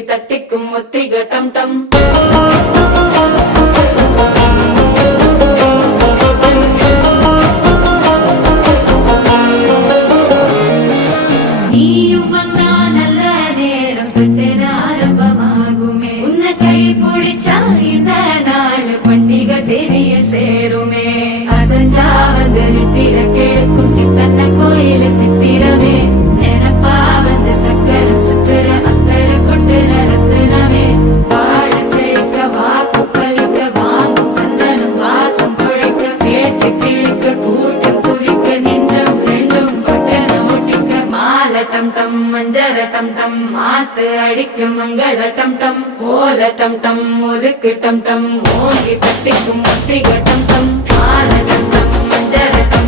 ஓங்கி தட்டிக்கும் ஒத்திக டம் டம் நீயும் வந்தா நல்ல நேரம் சட்டென ஆரம்பமாகுமே உன்னை கை பிடிச்சா இந்த நாள் பண்டிகை தேதியில் சேருமே அசஞ்சா வந்து நித்திர கிழக்கும் சித்தன்ன கோயில சித்திரமே நினப்பா வந்து சக்கர சுத்துற அத்தர கொண்டு நடத்துனவே வாழ செழிக்க வாக்கு பலிக்க வாங்கும் சந்தனம் வாசம் பொழைக்க கேட்டு கிழிக்க கூட்டம் குதிக்க நெஞ்சம் ரெண்டும் பட்டன ஓட்டிக்க மால டம் டம் மஞ்சர டம் டம் மாத்து அடிக்க மங்கள டம் டம் கோல டம் டம் ஒதுக்கு டம் டம் ஓங்கி தட்டிக்கும் ஒத்திக டம் டம் மால டம் டம் மஞ்சர டம்